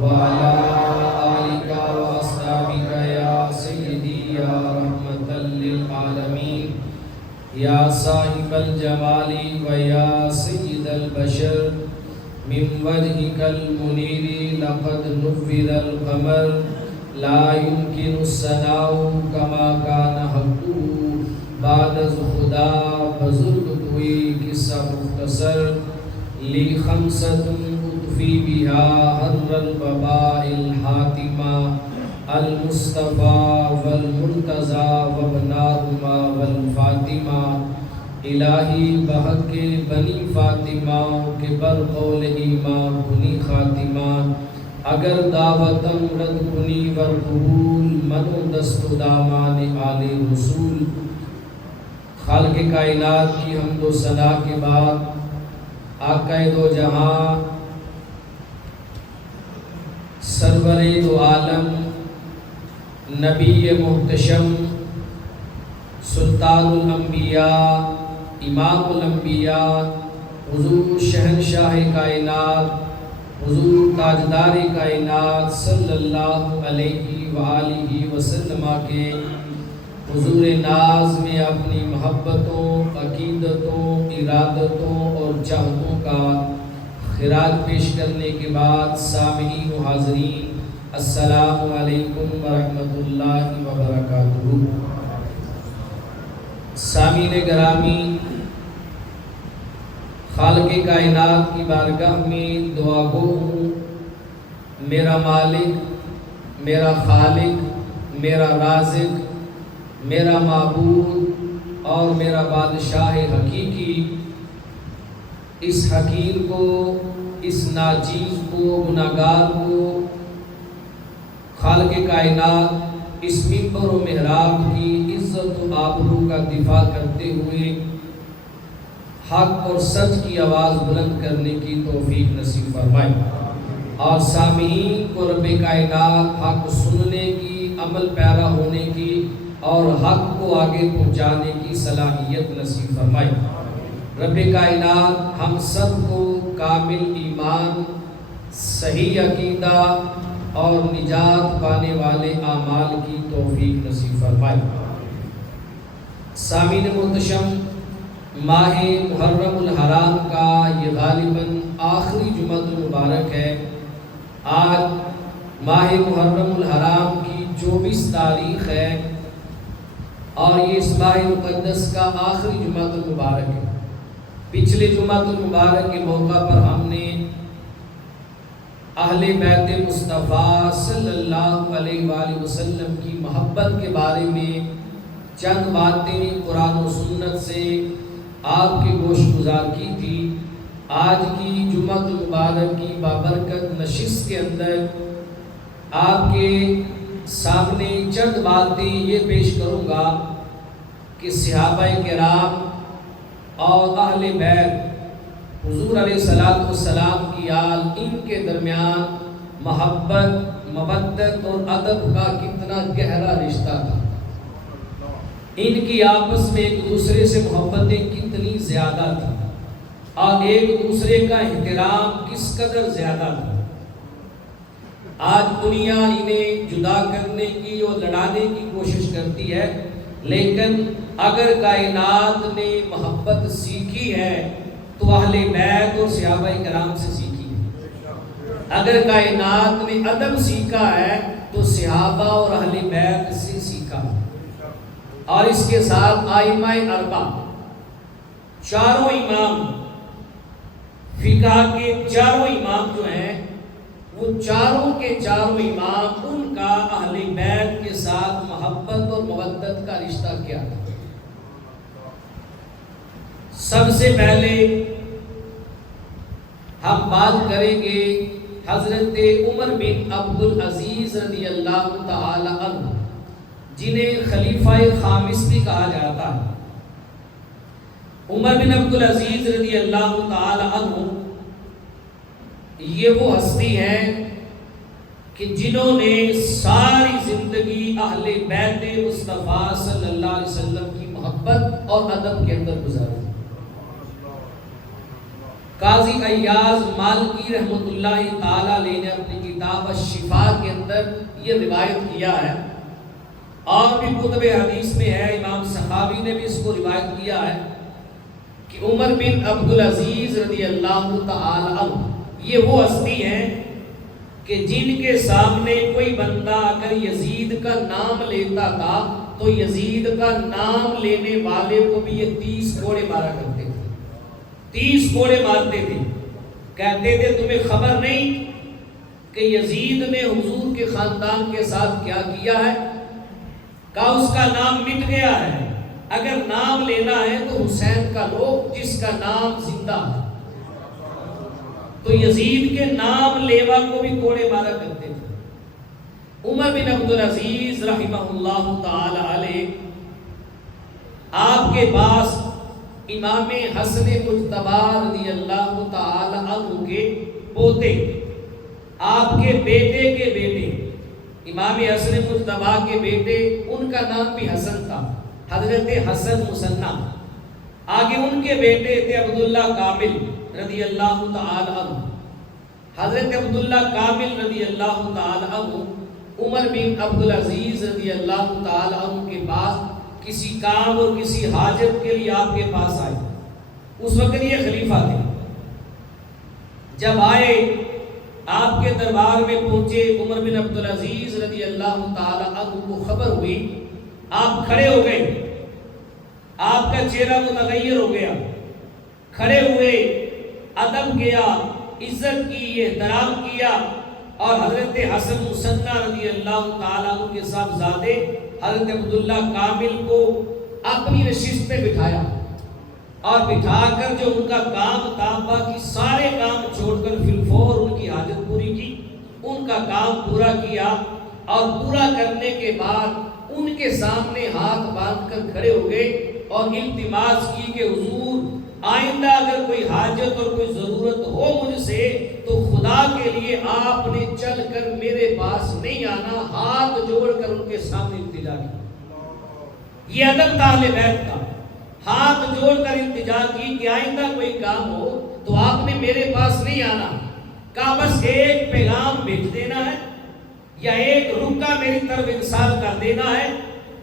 وعلى آلك وأصحابك يا سيدي يا رحمة للعالمين يا صاحب الجمال ويا سيد البشر من وجهك المنير لقد نفذ القمر لا يمكن الثناء كما كان حقه بعد خدا بزرگ کوئی قصہ مختصر لی خمسۃ اطفی بها حر الوباء الحاتمہ المصطفیٰ والمرتضیٰ وابناہما والفاطمہ الہی بحق بنی فاطمہ کے برقول ایمان کنی خاتمہ اگر دعوتم رد کنی ورقبول منو دست دامان آل رسول. خالق کائنات کی حمد و ثنا کے بعد آقا دو جہاں سرور دو عالم نبی محتشم سلطان الانبیاء امام الانبیاء حضور شہنشاہ کائنات حضور تاجدار کائنات صلی اللہ علیہ وآلہ وسلم کے حضور ناز میں اپنی محبتوں، عقیدتوں، ارادتوں اور چاہتوں کا خراج پیش کرنے کے بعد سامعین و حاضرین السلام علیکم ورحمۃ اللہ وبرکاتہ. سامعین گرامی، خالق کائنات کی بارگاہ میں دعا گو ہوں. میرا مالک، میرا خالق، میرا رازق، میرا معبود اور میرا بادشاہ حقیقی اس حقیر کو، اس ناچیز کو، گناہگار کو خالق کائنات اس منبر و محراب کی عزت و آبرو کا دفاع کرتے ہوئے حق اور سچ کی آواز بلند کرنے کی توفیق نصیب فرمائے، اور سامعین کو رب کائنات حق سننے کی، عمل پیرا ہونے کی اور حق کو آگے پہنچانے کی صلاحیت نصیب فرمائے. رب کائنات ہم سب کو کامل ایمان، صحیح عقیدہ اور نجات پانے والے اعمال کی توفیق نصیب فرمائے. سامعین محتشم، ماہ محرم الحرام کا یہ غالباً آخری جمعہ المبارک ہے. آج ماہ محرم الحرام کی 24 تاریخ ہے اور یہ اس ماہ مقدس کا آخری جمعہ المبارک ہے. پچھلے جمعہ المبارک کے موقع پر ہم نے اہل بیت مصطفیٰ صلی اللہ علیہ وآلہ وسلم کی محبت کے بارے میں چند باتیں قرآن و سنت سے آپ کے گوش گزار کی تھی. آج کی جمعہ المبارک کی بابرکت نشست کے اندر آپ کے سامنے چند باتیں یہ پیش کروں گا کہ صحابہ کرام اور اہل بیت حضور علیہ السلام کی آل، ان کے درمیان محبت، مودت اور ادب کا کتنا گہرا رشتہ تھا. ان کی آپس میں ایک دوسرے سے محبتیں کتنی زیادہ تھیں اور ایک دوسرے کا احترام کس قدر زیادہ تھا. آج دنیا انہیں جدا کرنے کی اور لڑانے کی کوشش کرتی ہے، لیکن اگر کائنات نے محبت سیکھی ہے تو اہل بیت اور صحابہ کرام سے سیکھی ہے. اگر کائنات نے ادب سیکھا ہے تو صحابہ اور اہل بیت سے سیکھا ہے. اور اس کے ساتھ ائمہ اربعہ، چاروں امام، فقہ کے چاروں امام جو ہیں، وہ چاروں کے چاروں امام، ان کا اہل بیت کے ساتھ محبت اور مودت کا رشتہ کیا تھا. سب سے پہلے ہم بات کریں گے حضرت عمر بن عبد العزیز رضی اللہ تعالی عنہ، جنہیں خلیفہ خامس بھی کہا جاتا ہے. عمر بن عبد العزیز رضی اللہ تعالی عنہ یہ وہ ہستی ہیں کہ جنہوں نے ساری زندگی اہل بیت مصطفیٰ صلی اللہ علیہ وسلم کی محبت اور ادب کے اندر گزاری. قاضی ایاز مالکی رحمۃ اللہ تعالی علیہ نے اپنی کتاب کتاب الشفا کے اندر یہ روایت کیا ہے، اور بھی کتب حدیث میں ہے، امام سخاوی نے بھی اس کو روایت کیا ہے کہ عمر بن عبدالعزیز رضی اللہ تعالی عنہ یہ وہ ہستی ہیں کہ جن کے سامنے کوئی بندہ اگر یزید کا نام لیتا تھا تو یزید کا نام لینے والے کو بھی یہ 30 کوڑے مارا کرتے تھے، 30 کوڑے مارتے تھے۔ کہتے تھے تمہیں خبر نہیں کہ یزید نے حضور کے خاندان کے ساتھ کیا کیا ہے؟ کہا اس کا نام مٹ گیا ہے، اگر نام لینا ہے تو حسین کا لو جس کا نام زندہ ہے۔ تو یزید کے نام لیوا کو بھی کوڑے مارا کرتے تھے۔ عمر بن عبدالعزیز رحمہ اللہ تعالی علیہ، آپ کے پاس امام حسن مجتبی رضی اللہ تعالی عنہ کے پوتے، آپ کے بیٹے کے بیٹے، امام حسن مجتبی کے بیٹے، ان کا نام بھی حسن تھا، حضرت حسن مثنیٰ۔ آگے ان کے بیٹے تھے عبداللہ کامل رضی اللہ تعالی عنہ۔ حضرت عبداللہ کامل رضی اللہ تعالی عنہ عمر بن عبدالعزیز رضی اللہ تعالی عنہ کے پاس کسی کام اور کسی حاجت کے لیے آپ کے پاس آئے۔ اس وقت یہ خلیفہ تھے۔ جب آئے آپ کے دربار میں پہنچے، عمر بن عبدالعزیز رضی اللہ تعالی عنہ کو خبر ہوئی، آپ کھڑے ہو گئے، آپ کا چہرہ متغیر ہو گیا، کھڑے ہوئے، ادب کیا، عزت کی، احترام کیا، اور حضرت حسن مثنیٰ رضی اللہ تعالیٰ عنہ کے صاحبزادے حضرت عبداللہ کامل کو اپنی نشست پہ بٹھایا، اور بٹھا کر جو ان کا کام تھا، باقی سارے کام چھوڑ کر فی الفور ان کی حاجت پوری کی، ان کا کام پورا کیا، اور پورا کرنے کے بعد ان کے سامنے ہاتھ باندھ کر کھڑے ہو گئے اور التماس کی کہ حضور آئندہ اگر کوئی حاجت اور کوئی ضرورت ہو مجھ سے تو خدا کے لیے آپ نے چل کر میرے پاس نہیں آنا، ہاتھ جوڑ کر ان کے سامنے التجا کی۔ یہ ادب تھا اہل بیت کا، ہاتھ جوڑ کر التجا کی کہ آئندہ کوئی کام ہو تو آپ نے میرے پاس نہیں آنا، کہا بس ایک پیغام بھیج دینا ہے یا ایک رکا میری طرف ارسال کر دینا ہے،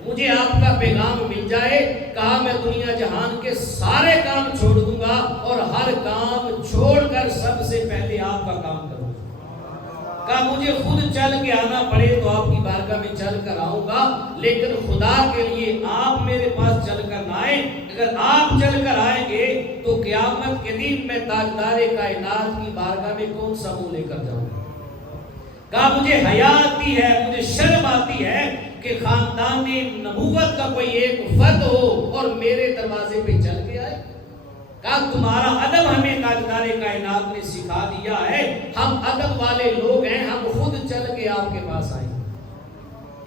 مجھے آپ کا پیغام مل جائے، کہا میں دنیا جہان کے سارے کام چھوڑ دوں گا اور ہر کام چھوڑ کر سب سے پہلے آپ کا کام کروں گا، کہا مجھے خود چل کے آنا پڑے تو آپ کی بارگاہ میں چل کر آؤں گا، لیکن خدا کے لیے آپ میرے پاس چل کر نہ آئیں، اگر آپ چل کر آئیں گے تو قیامت کے دن میں تاجدار کائنات کی بارگاہ میں کون سا منہ لے کر جاؤں گا؟ کہا مجھے حیا آتی ہے، مجھے شرم آتی ہے کہ خاندان نبوت کا کوئی ایک فرد ہو اور میرے دروازے پہ چل کے آئے۔ کہا تمہارا ادب ہمیں تاجدار کائنات نے سکھا دیا ہے، ہم ادب والے لوگ ہیں، ہم خود چل کے آپ کے پاس آئے۔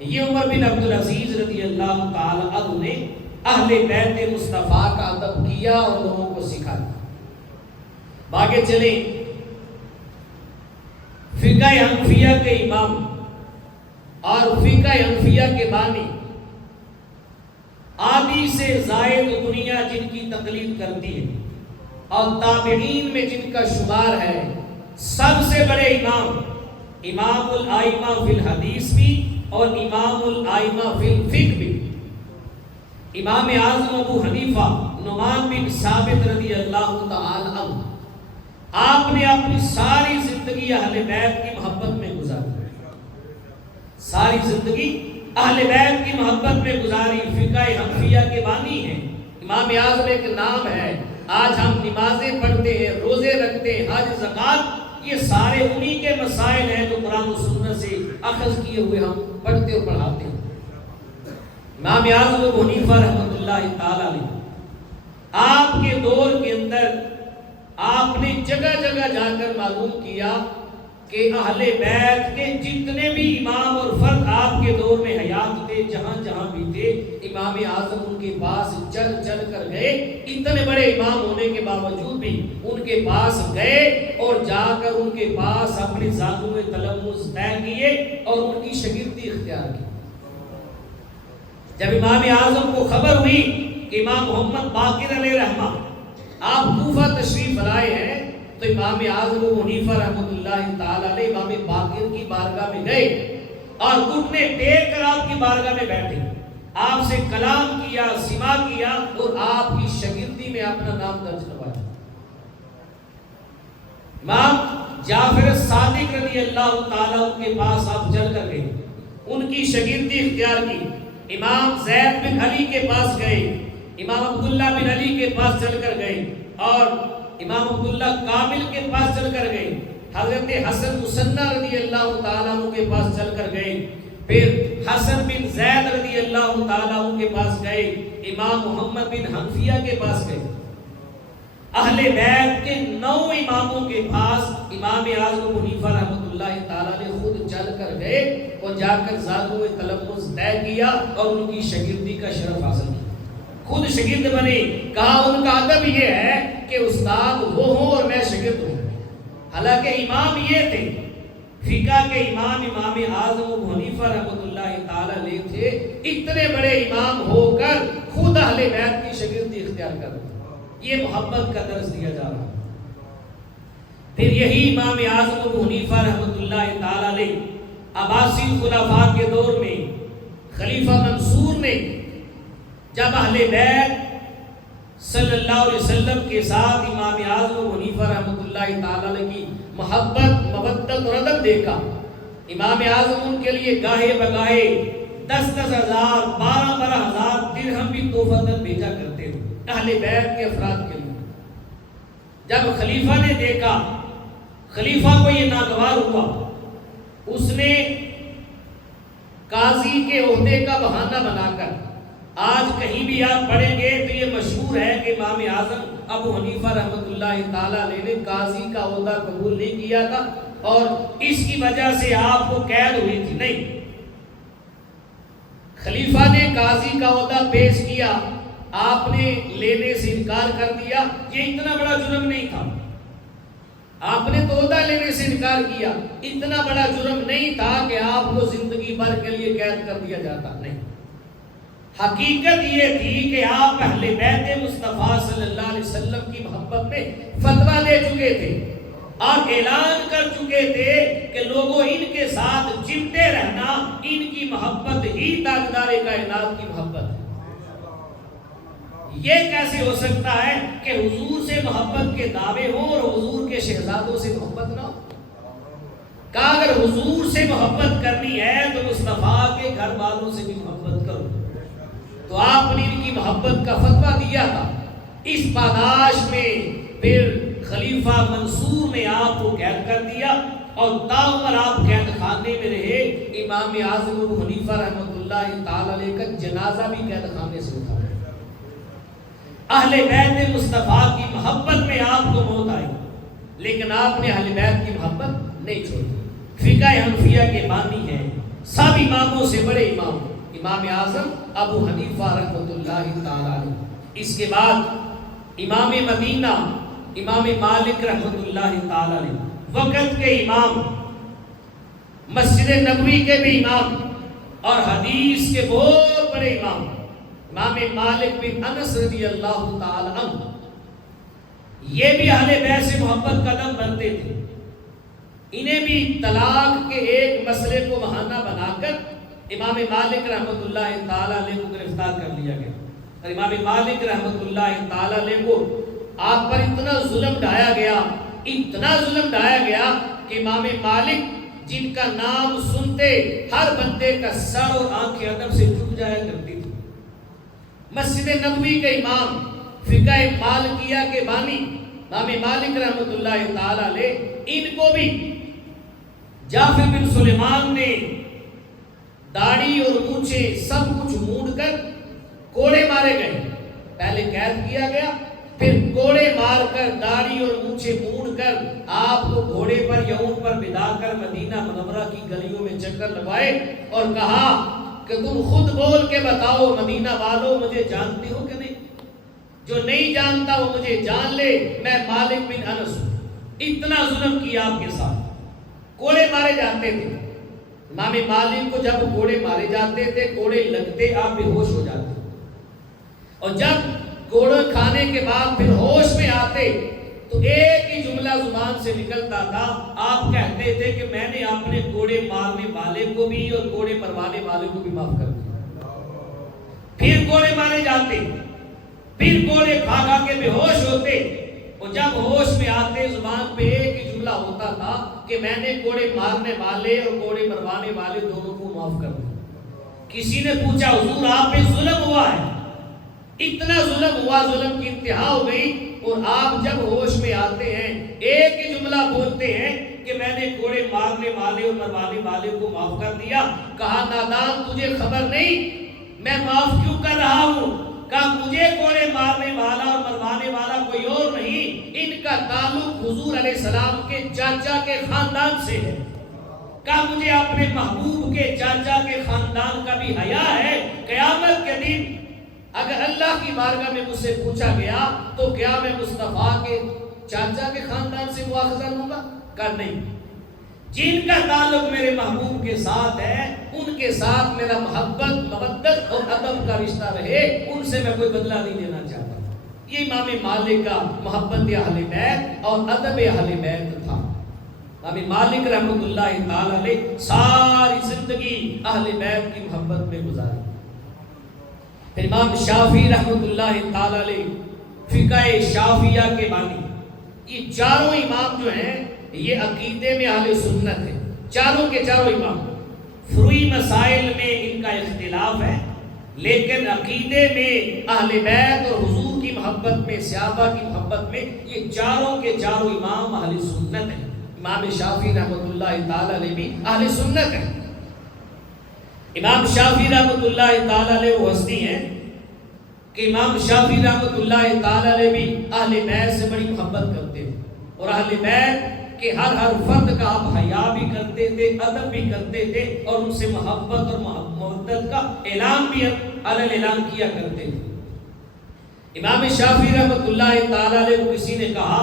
یہ عمر بن عبدالعزیز رضی اللہ تعالی عنہ نے اہل بیت مصطفیٰ کا ادب کیا اور لوگوں کو سکھایا۔ آگے چلیں، فقہ حنفیہ کے امام اور فقہ حنفیہ کے بانی، آدھی سے زائد دنیا جن کی تقلید کرتی ہے اور تابعین میں جن کا شمار ہے، سب سے بڑے امام، امام الائمہ فی الحدیث بھی اور امام الائمہ فی الفقہ بھی، امام اعظم ابو حنیفہ نعمان بن ثابت رضی اللہ تعالی عنہ، آپ نے اپنی ساری زندگی اہل بیت کی محبت میں گزاری، ساری زندگی اہل بیت کی محبت میں گزاری۔ فقہ حنفیہ کے بانی ہیں، امام اعظم ایک نام ہے۔ آج ہم نمازیں پڑھتے ہیں، روزے رکھتے ہیں، حج زکوٰۃ، یہ سارے انہی کے مسائل ہیں جو قرآن و سنت سے اخذ کیے ہوئے ہم پڑھتے اور پڑھاتے ہیں۔ امام اعظم ابو حنیفہ رحمۃ اللہ تعالی علیہ، آپ کے دور کے اندر آپ نے جگہ جگہ جا کر معلوم کیا کہ اہل بیت کے جتنے بھی امام اور فرد آپ کے دور میں حیات تھے، جہاں جہاں بھی تھے، امام اعظم ان کے پاس چل چل کر گئے، اتنے بڑے امام ہونے کے باوجود بھی ان کے پاس گئے اور جا کر ان کے پاس اپنے ذاتوں میں تلمذ طے کیے اور ان کی شاگردی اختیار کی۔ جب امام اعظم کو خبر ہوئی کہ امام محمد باقر علیہ رحمہ آپ کوفہ تشریف لائے ہیں، تو امام اعظم ابو حنیفہ رحمۃ اللہ تعالی علیہ امام باقر کی بارگاہ میں گئے اور گھٹنے ٹیک کر آپ کی بارگاہ میں بیٹھے، آپ سے کلام کیا، سما کیا اور آپ کی شاگردی میں اپنا نام درج کروایا۔ امام جعفر صادق رضی اللہ تعالیٰ کے پاس آپ چل کر گئے، ان کی شاگردی اختیار کی۔ امام زید بن علی کے پاس گئے، امام عبداللہ بن علی کے پاس چل کر گئے، اور امام عبداللہ کامل کے پاس چل کر گئے، حضرت حسن مصنع رضی اللہ تعالیٰ عنہ کے پاس چل کر گئے، پھر حسن بن زید رضی اللہ تعالیٰ عنہ کے پاس گئے، امام محمد بن حنفیہ کے پاس گئے۔ اہل بیت کے 9 اماموں کے پاس امام اعظم ابو حنیفہ رحمۃ اللہ تعالیٰ نے خود چل کر گئے اور جا کر ذاتوں میں تلفظ طے کیا اور ان کی شاگردی کا شرف حاصل کیا، خود شاگرد بنے۔ کہا ان کا ادب یہ ہے کہ استاد وہ ہوں اور میں شاگرد ہوں، حالانکہ امام یہ تھے، فقہ کے امام امام اعظم ابو حنیفہ رحمۃ اللہ تعالیٰ علیہ تھے، اتنے بڑے امام ہو کر خود اہل بیت کی شاگردی اختیار کر رہے، یہ محبت کا درس دیا جا رہا ہے۔ پھر یہی امام اعظم ابو حنیفہ رحمۃ اللہ تعالیٰ علیہ عباسی خلفاء کے دور میں خلیفہ منصور نے جب اہل بیت صلی اللہ علیہ وسلم کے ساتھ امام اعظم ابو حنیفہ رحمۃ اللہ تعالیٰ علیہ کی محبت، مودت اور ادب دیکھا، امام اعظم ان کے لیے گاہے بگاہے 10-10 ہزار 12-12 ہزار درہم بھی تحفہ بھیجا کرتے تھے اہل بیت کے افراد کے لیے۔ جب خلیفہ نے دیکھا، خلیفہ کو یہ ناگوار ہوا، اس نے قاضی کے عہدے کا بہانہ بنا کر، آج کہیں بھی آپ پڑھیں گے تو یہ مشہور ہے کہ امام اعظم ابو حنیفہ رحمۃ اللہ تعالیٰ علیہ نے قاضی کا عہدہ قبول نہیں کیا تھا اور اس کی وجہ سے آپ کو قید ہوئی تھی، نہیں، خلیفہ نے قاضی کا عہدہ پیش کیا، آپ نے لینے سے انکار کر دیا، یہ اتنا بڑا جرم نہیں تھا، آپ نے تو عہدہ لینے سے انکار کیا، اتنا بڑا جرم نہیں تھا کہ آپ کو زندگی بھر کے لیے قید کر دیا جاتا، نہیں، حقیقت یہ تھی کہ آپ اہل بیت مصطفیٰ صلی اللہ علیہ وسلم کی محبت میں فتویٰ دے چکے تھے اور اعلان کر چکے تھے کہ لوگوں ان کے ساتھ چمٹے رہنا، ان کی محبت ہی تاجدار کائنات کی محبت ہے۔ یہ کیسے ہو سکتا ہے کہ حضور سے محبت کے دعوے ہوں اور حضور کے شہزادوں سے محبت نہ ہو؟ کہا اگر حضور سے محبت کرنی ہے تو مصطفیٰ کے گھر والوں سے بھی محبت کرو، تو آپ نے ان کی محبت کا فتویٰ دیا تھا۔ اس پاداش میں پھر خلیفہ منصور نے آپ کو قید کر دیا اور تاعمر آپ قید خانے میں رہے۔ امام اعظم ابو حنیفہ رحمۃ اللہ تعالی علیہ کا جنازہ بھی قید خانے سے اٹھا۔ اہل بیت مصطفیٰ کی محبت میں آپ کو موت آئی، لیکن آپ نے اہل بیت کی محبت نہیں چھوڑی۔ فقہ حنفیہ کے بانی ہیں، سب اماموں سے بڑے امام امام اعظم ابو حنیفہ رحمۃ اللہ تعالی علیہ۔ اس کے بعد امام مدینہ امام مالک رحمۃ اللہ تعالی علیہ، وقت کے امام، مسجد نبوی کے بھی امام اور حدیث کے بہت بڑے امام، امام مالک بن انس رضی اللہ تعالی عنہ، یہ بھی اہل بیت سے محبت کا دم بنتے تھے۔ انہیں بھی طلاق کے ایک مسئلے کو بہانہ بنا کر امام مالک رحمۃ اللہ تعالی علیہ کو گرفتار کر لیا گیا، اور امام مالک رحمۃ اللہ تعالی علیہ کو آپ پر اتنا ظلم ڈھایا گیا، اتنا ظلم ڈھایا گیا کہ امام مالک جن کا نام سنتے ہر بندے کا سر اور آنکھیں ادب سے جھک جایا کرتی تھی۔ مسجد نبوی کے امام، فقہ مالکیہ کے بانی امام مالک رحمۃ اللہ تعالی علیہ، ان کو بھی جعفر بن سلیمان نے داڑھی اور مونچھیں سب کچھ مونڈ کر کوڑے مارے گئے۔ پہلے قید کیا گیا، پھر کوڑے مار کر داڑھی اور مونچھیں مونڈ کر آپ کو گھوڑے پر یا اونٹ پر بٹھا کر مدینہ منورہ کی گلیوں میں چکر لگائے اور کہا کہ تم خود بول کے بتاؤ مدینہ والوں مجھے جانتے ہو کہ نہیں؟ جو نہیں جانتا وہ مجھے جان لے، میں مالک بن انس ہوں۔ اتنا ظلم کیا آپ کے ساتھ، کوڑے مارے جاتے تھے۔ امام مالک کو جب کوڑے مارے جاتے تھے، کوڑے لگتے آپ بے ہوش ہو جاتے، اور جب کوڑے کھانے کے بعد پھر ہوش میں آتے تو ایک ہی جملہ زبان سے نکلتا تھا، آپ کہتے تھے کہ میں نے اپنے کوڑے مارنے والے کو بھی اور کوڑے مروانے والے کو بھی معاف کر دیا۔ پھر کوڑے مارے جاتے، پھر کوڑے کھا کھا کے بے ہوش ہوتے، اور جب ہوش میں آتے زبان پہ ایک ہی جملہ ہوتا تھا کہ میں نے کوڑے مارنے والے اور کوڑے مروانے والے دونوں کو معاف کر دیا۔ کسی نے پوچھا حضور آپ پہ ظلم ہوا ہے؟ اتنا ظلم ہوا، ظلم کی انتہا ہو گئی، اور آپ جب ہوش میں آتے ہیں ایک ہی جملہ بولتے ہیں کہ میں نے کوڑے مارنے والے اور مروانے والے کو معاف کر دیا۔ کہا نادان تجھے خبر نہیں میں معاف کیوں کر رہا ہوں؟ کہا مجھے کوڑے مارنے والا اور مروانے والا کوئی اور نہیں، ان کا تعلق حضور علیہ السلام کے چاچا کے خاندان سے ہے۔ کہا مجھے اپنے محبوب کے چاچا کے خاندان کا بھی حیا ہے۔ قیامت کے دن اگر اللہ کی بارگاہ میں مجھ سے پوچھا گیا تو کیا میں مصطفیٰ کے چاچا کے خاندان سے مواخذہ لوں گا؟ کہا نہیں، جن کا تعلق میرے محبوب کے ساتھ ہے ان کے ساتھ میرا محبت، مودت اور ادب کا رشتہ رہے، ان سے میں کوئی بدلہ نہیں لینا چاہتا۔ یہ امام مالک کا محبت اہل بیت اور ادب اہل بیت تھا۔ امام مالک رحمۃ اللہ تعالی علیہ ساری زندگی اہل بیت کی محبت میں گزاری۔ پھر امام شافعی رحمۃ اللہ تعالی علیہ فقہ شافعیہ کے بانی، یہ چاروں امام جو ہیں یہ عقیدے میں اہل سنت ہیں، چاروں کے چاروں امام۔ فروعی مسائل میں ان کا اختلاف ہے، لیکن عقیدے میں اہل بیت اور حضور کی محبت میں، صحابہ کی محبت میں یہ چاروں کے چاروں امام اہل سنت ہیں۔ امام شافعی رحمۃ اللہ تعالی علیہ بھی اہل سنت ہیں۔ امام شافعی رحمۃ اللہ تعالی علیہ وہ ہستی ہیں کہ امام شافعی رحمۃ اللہ تعالی علیہ بھی اہل بیت سے بڑی محبت کرتے ہیں، اور اہل بیت کہ ہر فرد کا آپ حیا بھی کرتے تھے، ادب بھی کرتے تھے، اور ان سے محبت اور مودت کا اعلان بھی اعلان کیا کرتے تھے۔ امام شافعی رحمۃ اللہ تعالی علیہ کو کسی نے کہا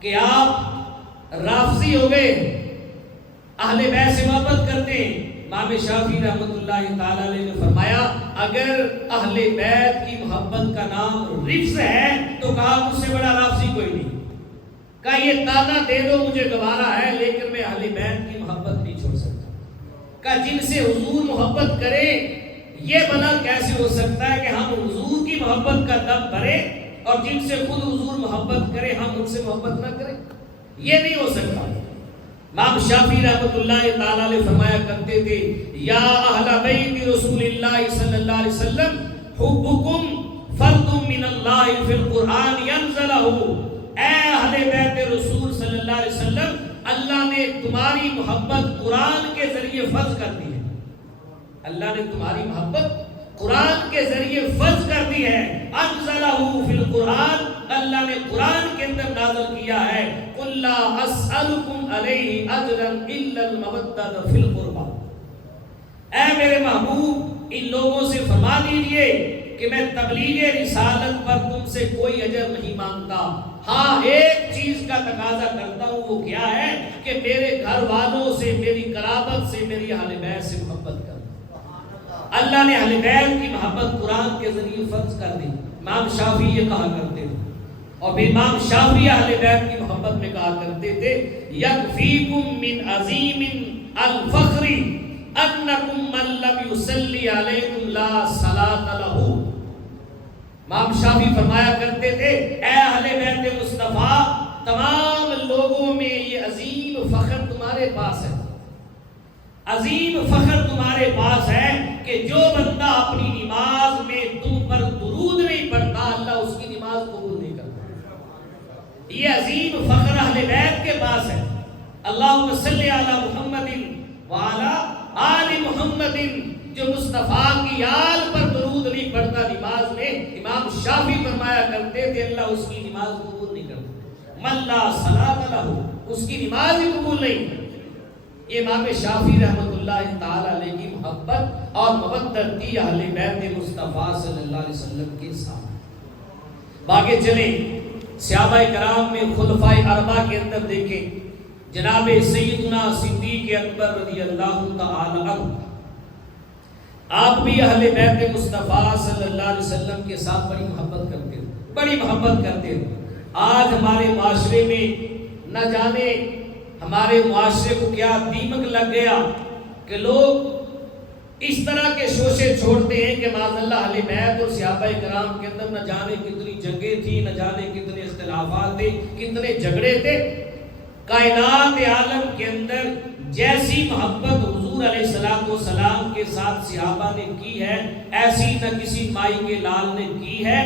کہ آپ رافضی ہو گئے، اہل بیت سے محبت کرتے ہیں۔ امام شافعی رحمۃ اللہ تعالی علیہ نے فرمایا اگر اہل بیت کی محبت کا نام رفض ہے تو کہا مجھ سے بڑا رافضی کوئی نہیں۔ کہا یہ تانا دے دو مجھے گوارا ہے، لیکن میں اہل بیت کی محبت نہیں چھوڑ سکتا۔ کہا جن سے حضور محبت کرے یہ بنا کیسے ہو سکتا ہے کہ ہم حضور کی محبت کا دم بھرے، اور جن سے خود حضور محبت کرے ہم ان سے محبت نہ کریں؟ یہ نہیں ہو سکتا۔ امام شافعی رحمۃ اللہ تعالی علیہ فرمایا کرتے تھے یا اہل بیت رسول اللہ صلی اللہ علیہ وسلم حبکم فرد من اللہ فی القرآن ینزلہ، اے اہل بیت رسول صلی اللہ علیہ وسلم اللہ نے تمہاری محبت قرآن کے ذریعے فرض کر دی ہے۔ اللہ نے تمہاری محبت قرآن کے ذریعے فرض کر دی ہے۔ انزلہ فی القرآن، اللہ نے قرآن کے اندر نازل کیا ہے قل لا اسألکم علیہ اجرا الا المودۃ فی القربى، اے میرے محبوب ان لوگوں سے فرما دیجئے کہ میں تبلیغ رسالت پر تم سے کوئی اجر نہیں مانگتا، ہاں ایک چیز کا تقاضا کرتا ہوں، وہ کیا ہے کہ میرے گھر والوں سے، میری قرابت سے، میری اہل بیت سے محبت کر۔ اللہ نے اہل بیت کی محبت قرآن کے ذریعے فرض کر دی۔ امام شافعی یہ کہا کرتے تھے، اور پھر امام شافعی اہل بیت کی محبت میں کہا کرتے تھے یکفیکم من عظیم الفخر انکم من لم یصلی علیکم لا صلاۃ لہ۔ امام شافعی فرمایا کرتے تھے اے اہل بیت مصطفیٰ تمام لوگوں میں یہ عظیم فخر تمہارے پاس ہے، عظیم فخر تمہارے پاس ہے کہ جو بندہ اپنی نماز میں تم پر درود نہیں پڑھتا اللہ اس کی نماز قبول نہیں کرتا۔ یہ عظیم فخر اہل بیت کے پاس ہے۔ اللہم صلی علی محمد وعلی آل محمد، جو مصطفیٰ کی آل پر درود نہیں پڑھتا نماز میں، امام شافعی فرمایا کرتے تھے اللہ اس کی نماز قبول نہیں کرتا۔ من لا صلاۃ لہ، اس کی نماز ہی قبول نہیں۔ یہ امام شافعی رحمۃ اللہ تعالی علیہ کی محبت اور مودت تھی اہل بیت مصطفیٰ صلی اللہ علیہ وسلم کے ساتھ۔ باقی چلیں صحابہ کرام میں خلفائے اربعہ کے اندر دیکھیں، جناب سیدنا صدیق اکبر رضی اللہ تعالی عنہ، آپ بھی اہل بیت مصطفیٰ صلی اللہ علیہ وسلم کے ساتھ بڑی محبت کرتے ہیں، بڑی محبت کرتے ہیں۔ آج ہمارے معاشرے میں نہ جانے ہمارے معاشرے کو کیا دیمک لگ گیا کہ لوگ اس طرح کے شوشے چھوڑتے ہیں کہ معاذ اللہ اہل بیت اور صحابہ کرام کے اندر نہ جانے کتنی جنگیں تھیں، نہ جانے کتنے اختلافات تھے، کتنے جھگڑے تھے۔ کائنات عالم کے اندر جیسی محبت حضور علیہ السلام کے ساتھ صحابہ نے کی ہے، ایسی نہ کسی مائی کے لال نے کی ہے،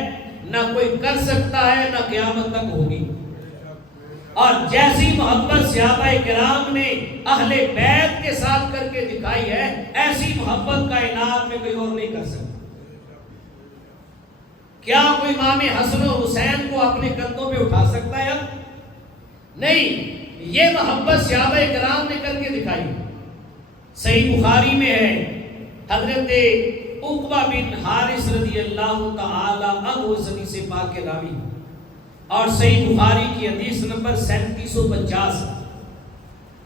نہ کوئی کر سکتا ہے، نہ قیامت تک ہوگی۔ اور جیسی محبت صحابہ کرام نے اہل بیت کے ساتھ کر کے دکھائی ہے، ایسی محبت کائنات میں کوئی اور نہیں کر سکتا۔ کیا کوئی امام حسن و حسین کو اپنے کندھوں پہ اٹھا سکتا ہے؟ نہیں، یہ محبت صحابہ کرام نے کر کے دکھائی۔ صحیح بخاری میں ہے، حضرت عقبہ بن حارث رضی اللہ تعالی عنہ اس حدیث پاک کے راوی، اور صحیح بخاری کی حدیث نمبر 3750،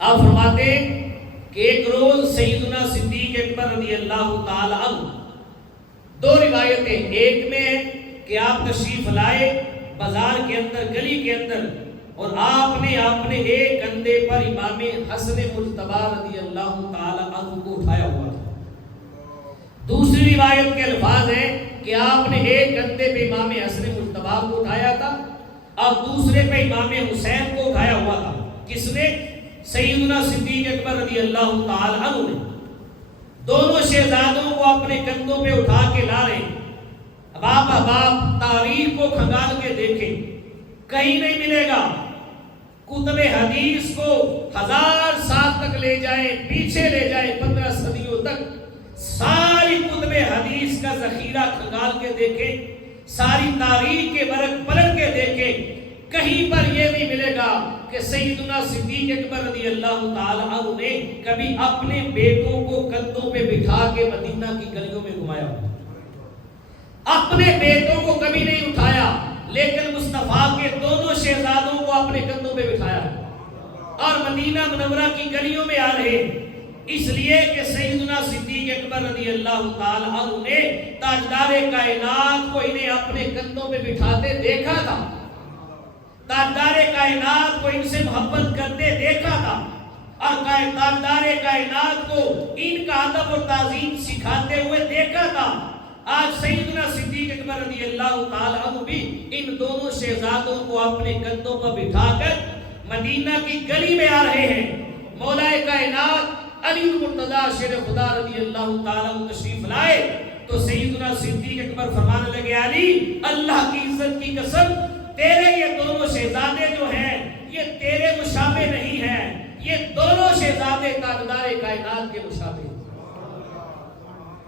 آپ فرماتے کہ ایک روز سیدنا صدیق اکبر رضی اللہ تعالی عنہ، دو روایتیں، ایک میں ہے کہ آپ تشریف لائے بازار کے اندر، گلی کے اندر، اور آپ نے اپنے ایک کندھے پر امام حسن مجتبی رضی اللہ تعالی عنہ کو اٹھایا ہوا تھا۔ دوسری روایت کے الفاظ ہیں کہ آپ نے ایک کندھے پہ امام حسن مجتبی کو اٹھایا تھا اور دوسرے پہ امام حسین کو اٹھایا ہوا تھا۔ کس نے؟ سیدنا صدیق اکبر رضی اللہ تعالی عنہ نے۔ دونوں شہزادوں کو اپنے کندھوں پہ اٹھا کے لا رہے ہیں۔ اب آپ تاریخ کو کھنگال کے دیکھیں، کہیں نہیں ملے گا۔ کتب حدیث کو 1000 سال تک لے جائیں، پیچھے لے جائیں، 15 صدیوں تک، ساری کتب حدیث کا ذخیرہ کھنگال کے دیکھیں، ساری تاریخ کے ورق پلٹ کے دیکھیں، کہیں پر یہ نہیں ملے گا کہ سیدنا صدیق اکبر رضی اللہ تعالی عنہ نے کبھی اپنے بیٹوں کو کندھوں پہ بٹھا کے مدینہ کی گلیوں میں گھمایا۔ اپنے بیٹوں کو کبھی نہیں اٹھایا، لیکن مصطفیٰ کے دونوں شہزادوں کو اپنے کندھوں پہ بٹھایا اور مدینہ منورہ کی گلیوں میں آ رہے، اس لیے کہ سیدنا صدیق اکبر رضی اللہ تعالی عنہ نے تاجدار کائنات کو انہیں اپنے کندھوں پہ بٹھاتے دیکھا تھا، تاجدار کائنات کو ان سے محبت کرتے دیکھا تھا، اور تاجدار کائنات کو ان کا ادب اور تعظیم سکھاتے ہوئے دیکھا تھا۔ آج سیدنا صدیق اکبر رضی اللہ تعالی عنہ بھی ان دونوں شہزادوں کو اپنے کندھوں پر بٹھا کر مدینہ کی گلی میں آ رہے ہیں۔ مولا کائنات علی المرتضی شیر خدا رضی اللہ تعالی عنہ تشریف لائے تو سیدنا صدیق اکبر فرمانے لگے، علی اللہ کی عزت کی قسم، تیرے یہ دونوں شہزادے جو ہیں یہ تیرے مشابہ نہیں ہیں، یہ دونوں شہزادے تاجدار کائنات کے مشابہ،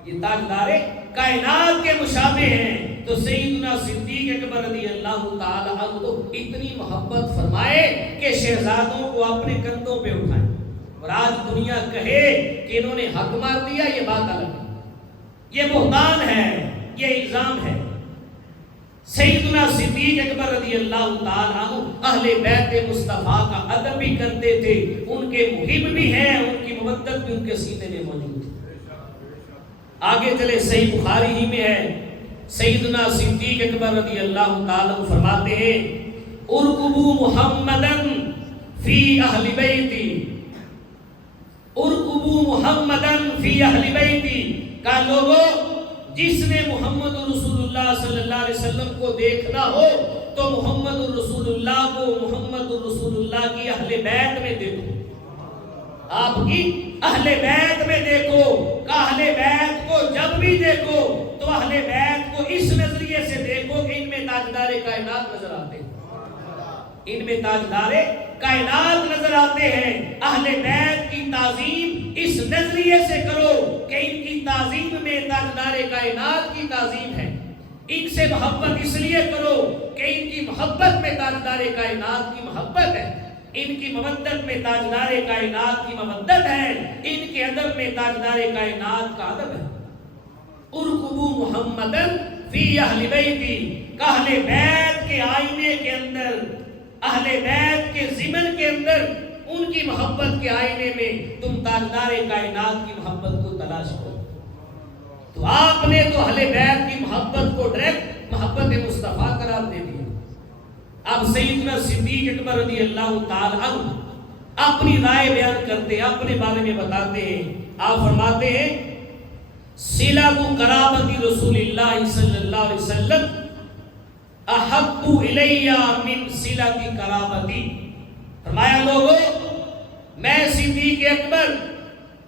یہ تاجدار کائنات کے مشابہ ہیں۔ تو سیدنا صدیق اکبر رضی اللہ تعالی عنہ تو اتنی محبت فرمائے کہ شہزادوں کو اپنے کندھوں پہ اٹھائیں، اور آج دنیا کہے کہ انہوں نے حق مار دیا، یہ بات الگ ہے، یہ بہتان ہے، یہ الزام ہے۔ سیدنا صدیق اکبر رضی اللہ تعالی عنہ اہل بیت مصطفیٰ کا ادب بھی کرتے تھے، ان کے محب بھی ہیں، ان کی مودت بھی ان کے سینے میں موجود ہے۔ آگے چلے، صحیح بخاری ہی میں ہے، سیدنا صدیق اکبر رضی اللہ تعالی عنہ فرماتے ہیں، ارقبوا محمدن فی اہل بیتی، ارقبوا محمدن فی اہل بیتی، کہا لوگوں جس نے محمد رسول اللہ صلی اللہ علیہ وسلم کو دیکھنا ہو تو محمد رسول اللہ کو محمد رسول اللہ کی اہل بیت میں دیکھو، آپ کی اہل بیت میں دیکھو، کہ اہل بیت کو جب بھی دیکھو تو اہل بیت کو اس نظریے سے دیکھو کہ ان میں تاجدار کائنات نظر آتے ہیں، ان میں تاجدار کائنات نظر آتے ہیں۔ اہل بیت کی تعظیم اس نظریے سے کرو کہ ان کی تعظیم میں تاجدار کائنات کی تعظیم ہے، ان سے محبت اس لیے کرو کہ ان کی محبت میں تاجدار کائنات کی محبت ہے، ان کی مودت میں تاجدار کائنات کی مودت ہے، ان کے ادب میں تاجدار کائنات کا ادب ہے۔ ارقبوا محمدن فی اہل بیتی، کہ اہل بیت کے آئینے کے اندر، اہل بیت کے ضمن کے اندر، ان کی محبت کے آئینے میں تم تاجدار کائنات کی محبت کو تلاش کرو۔ تو آپ نے تو اہل بیت کی محبت کو ڈائریکٹ محبت مصطفیٰ قرار دے دیا، اب سیدنا صدیق اکبر رضی اللہ تعالی عنہ اپنی رائے بیان کرتے ہیں، اپنے بارے میں بتاتے ہیں. آپ فرماتے ہیں صلۃ قرابت رسول اللہ صلی اللہ علیہ وسلم احب الی من صلۃ قرابتی. فرمایا لوگوں، میں صدیق اکبر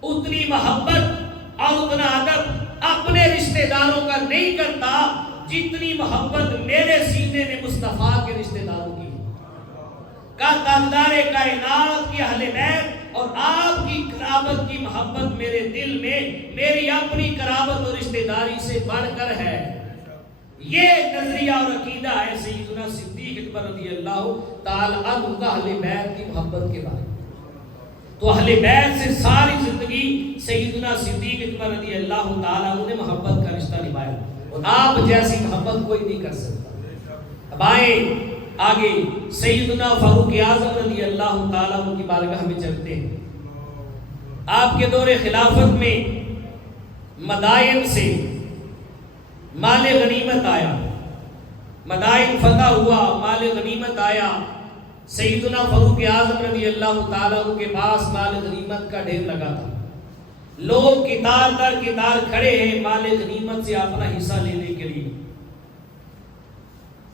اتنی محبت اور اتنا ادب اپنے رشتہ داروں کا نہیں کرتا جتنی محبت میرے سینے میں مصطفیٰ کے رشتہ داروں کی. کا تاجدار کائنات کی اہل بیت اور آپ کی قرابت کی محبت میرے دل میں میری اپنی قرابت اور رشتہ داری سے بڑھ کر ہے. یہ نظریہ اور عقیدہ ہے سیدنا صدیق اکبر رضی اللہ تعالی عنہ کا اہل بیت کی محبت کے بارے میں. تو اہل بیت سے ساری زندگی سیدنا صدیق اکبر رضی اللہ تعالی عنہ نے محبت کا رشتہ نبھایا، اور آپ جیسی محبت کوئی نہیں کر سکتا. اب آئے آگے سیدنا فاروق اعظم رضی اللہ تعالیٰ عنہ کی بارگاہ میں چلتے ہیں. آپ کے دور خلافت میں مدائن سے مال غنیمت آیا، مدائن فتح ہوا، مال غنیمت آیا. سیدنا فاروق اعظم رضی اللہ تعالیٰ عنہ کے پاس مال غنیمت کا ڈھیر لگا تھا. لوگ کتار در کتار کھڑے ہیں مال غنیمت سے اپنا حصہ لینے کے لیے.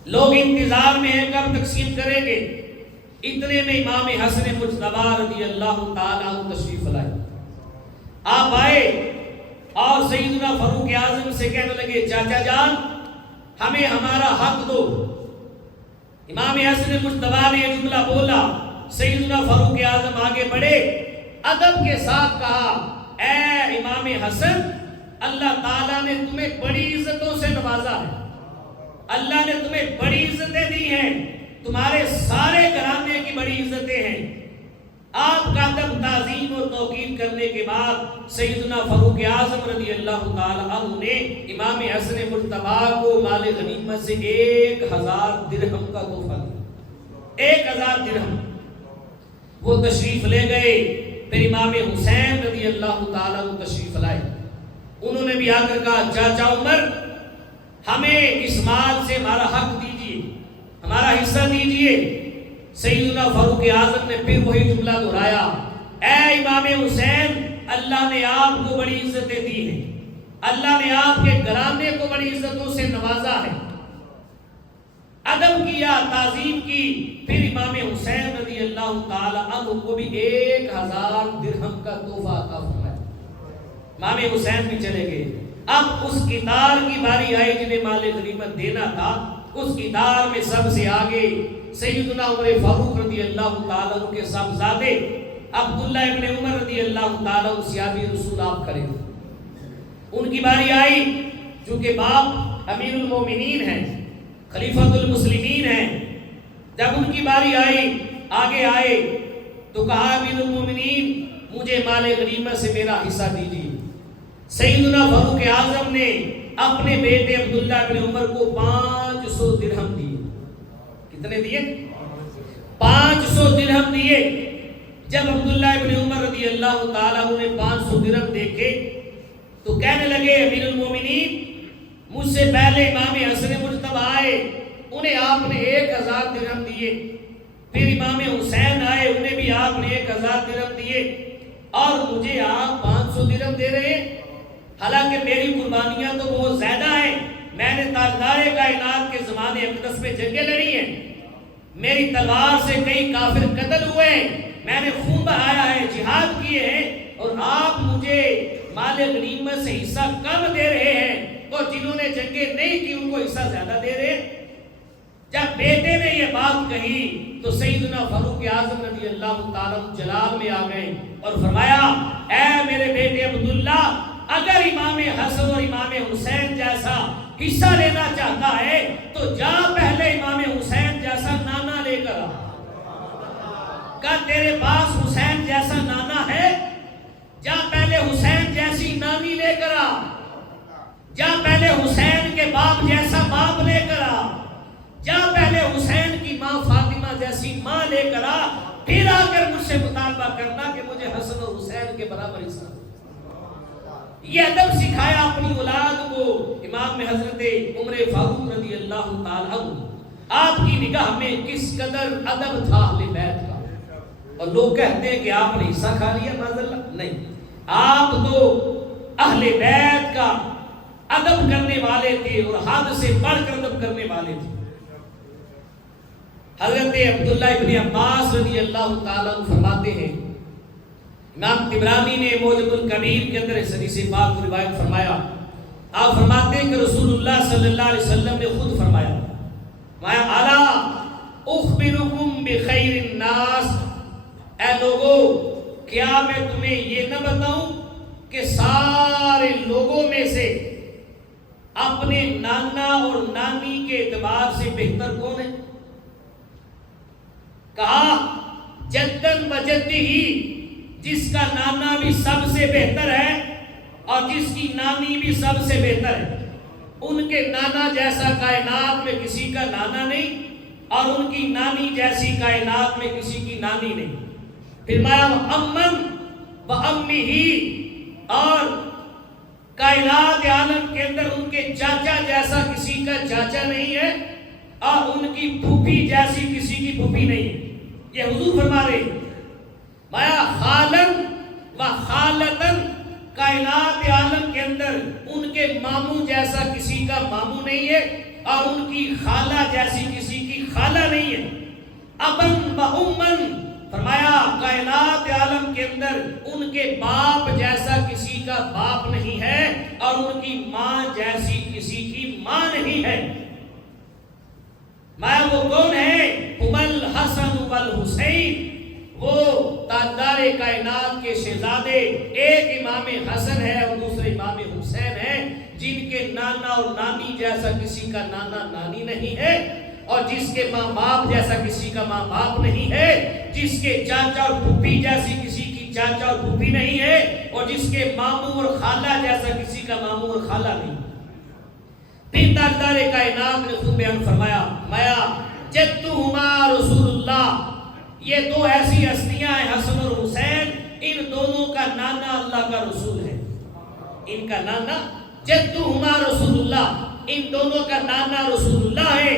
لوگ انتظار میں ہیں کب تقسیم کریں گے. اتنے میں امام حسن مجتبی رضی اللہ تعالیٰ عنہ تشریف لائے. آپ آئے اور سیدنا فاروق اعظم سے کہنے لگے چاچا جان ہمیں ہمارا حق دو. امام حسن مجتبی نے یہ جملہ بولا. سیدنا فاروق اعظم آگے بڑھے، ادب کے ساتھ کہا اے امام حسن، اللہ تعالیٰ نے تمہیں بڑی عزتوں سے نوازا ہے، اللہ نے تمہیں بڑی عزتیں دی ہیں، تمہارے سارے گھرانے کی بڑی عزتیں ہیں. آپ کا ادب تعظیم اور توقیر کرنے کے بعد سیدنا فاروق اعظم رضی اللہ تعالی عنہ نے امام حسن مجتبی کو مال غنیمت سے 1000 درہم کا تحفہ دیا. 1000 درہم. وہ تشریف لے گئے. پھر امام حسین رضی اللہ تعالی عنہ تشریف لائے. انہوں نے بھی آ کر کہا چاچا عمر ہمیں اس مال سے ہمارا حق دیجئے، ہمارا حصہ دیجئے. سیدنا فاروق اعظم نے پھر وہی جملہ دہرایا اے امام حسین، اللہ نے آپ کو بڑی عزتیں دی ہیں، اللہ نے آپ کے گھرانے کو بڑی عزتوں سے نوازا ہے. ادب کیا، تعظیم کی. پھر امام حسین رضی اللہ تعالی عنہ کو بھی 1000 درہم کا تحفہ عطا فرمایا. امام حسین بھی چلے گئے. اب اس کتار کی باری آئی جنہیں مال غنیمت دینا تھا. اس کتار میں سب سے آگے سیدنا عمر فاروق رضی اللہ تعالیٰ عنہ کے صاحبزادے عبداللہ ابن عمر رضی اللہ تعالیٰ عنہ صحابی رسول آپ کھڑے تھے. ان کی باری آئی. چونکہ باپ امیر المومنین ہیں، خلیفۃ المسلمین ہیں. جب ان کی باری آئی آگے آئے تو کہا امیر المومنین مجھے مال غنیمت سے میرا حصہ دیجیے. سیدنا فاروق اعظم نے اپنے بیٹے عبداللہ ابن عمر کو 500 درہم دیے. کتنے دیے؟ 500 درہم دیے. جب عبداللہ ابن عمر رضی اللہ تعالیٰ عنہ نے 500 درہم دیکھے تو کہنے لگے امیر المومنین مجھ سے پہلے امام حسن مجتبی آئے، انہیں آپ نے 1000 درہم دیے. پھر امام حسین آئے، انہیں بھی آپ نے 1000 درہم دیے، اور مجھے آپ 500 درہم دے رہے ہیں. حالانکہ میری قربانیاں تو بہت زیادہ ہیں. میں نے تاجدار کائنات کے زمانے اقدس میں جنگیں لڑی ہیں، میری تلوار سے کئی کافر قتل ہوئے ہیں، میں نے خون بہایا ہے، جہاد کیے ہیں، اور آپ مجھے مال غنیمت سے حصہ کم دے رہے ہیں، اور جنہوں نے جنگیں نہیں کی ان کو حصہ زیادہ دے رہے ہیں. جب بیٹے نے یہ بات کہی تو سیدنا فاروق اعظم رضی اللہ تعالیٰ جلال میں آ گئے اور فرمایا اے میرے بیٹے عبداللہ، اگر امام حسن اور امام حسین جیسا حصہ لینا چاہتا ہے تو جا پہلے امام حسین جیسا نانا لے کر آ. کیا تیرے پاس حسین جیسا نانا ہے؟ جا پہلے حسین جیسی نانی لے کر آ. جا پہلے حسین کے باپ جیسا باپ لے کر آ. جا پہلے حسین کی ماں فاطمہ جیسی ماں لے کر آ. پھر آ کر مجھ سے مطالبہ کرنا کہ مجھے حسن اور حسین کے برابر حصہ. یہ ادب سکھایا اپنی اولاد کو امام حضرت عمر فاروق رضی اللہ تعالیٰ عنہ. آپ کی نگاہ میں کس قدر ادب تھا اہل بیت کا. اور لوگ کہتے ہیں کہ آپ نے حصہ کھا لیا. معذاللہ نہیں، آپ تو اہل بیت کا ادب کرنے والے تھے اور حد سے بڑھ کر ادب کرنے والے تھے. حضرت عبداللہ ابن عباس رضی اللہ تعالیٰ عنہ فرماتے ہیں، امام طبرانی نے موجب الکبیر کے اندر اس حدیث پاک کو روایت فرمایا. آپ فرماتے ہیں کہ رسول اللہ صلی اللہ علیہ وسلم نے خود فرمایا، الا اخبرکم بخیر الناس، اے لوگو کیا میں تمہیں یہ نہ بتاؤں کہ سارے لوگوں میں سے اپنے نانا اور نانی کے اعتبار سے بہتر کون ہے؟ کہا جدن و جدی، جس کا نانا بھی سب سے بہتر ہے اور جس کی نانی بھی سب سے بہتر ہے. ان کے نانا جیسا کائنات میں کسی کا نانا نہیں اور ان کی نانی جیسی کائنات میں کسی کی نانی نہیں. فرمایا امن و امی ہی، اور کائنات عالم کے اندر ان کے چاچا جیسا کسی کا چاچا نہیں ہے اور ان کی پھوپھی جیسی کسی کی پھوپھی نہیں ہے. یہ حضور فرما رہے ہیں مایا خالن و خالتن، کائنات عالم کے اندر ان کے ماموں جیسا کسی کا ماموں نہیں ہے اور ان کی خالہ جیسی کسی کی خالہ نہیں ہے. ابن و امن، فرمایا کائنات عالم کے اندر ان کے باپ جیسا کسی کا باپ نہیں ہے اور ان کی ماں جیسی کسی کی ماں نہیں ہے. میں وہ کون ہے؟ ہم الحسن والحسین، وہ تاجدار کائنات کے شہزادے، ایک امام حسن ہے اور دوسرے امام حسین ہے، جن کے نانا اور نانی جیسا کسی کا نانا نانی نہیں ہے اور جس کے ماں باپ جیسا کسی کا ماں باپ نہیں ہے، جس کے چاچا اور پھوپھی جیسی کسی کی چاچا اور پھوپھی نہیں ہے اور جس کے ماموں اور خالہ جیسا کسی کا ماموں اور خالہ نہیں. پھر تاجدار کائنات نے خود بیان فرمایا، مایا جدہما رسول اللہ، یہ دو ایسی ہستیاں ہیں حسن اور حسین، ان دونوں کا نانا اللہ کا رسول ہے. ان کا نانا جدہما رسول اللہ، ان دونوں کا نانا رسول اللہ ہے.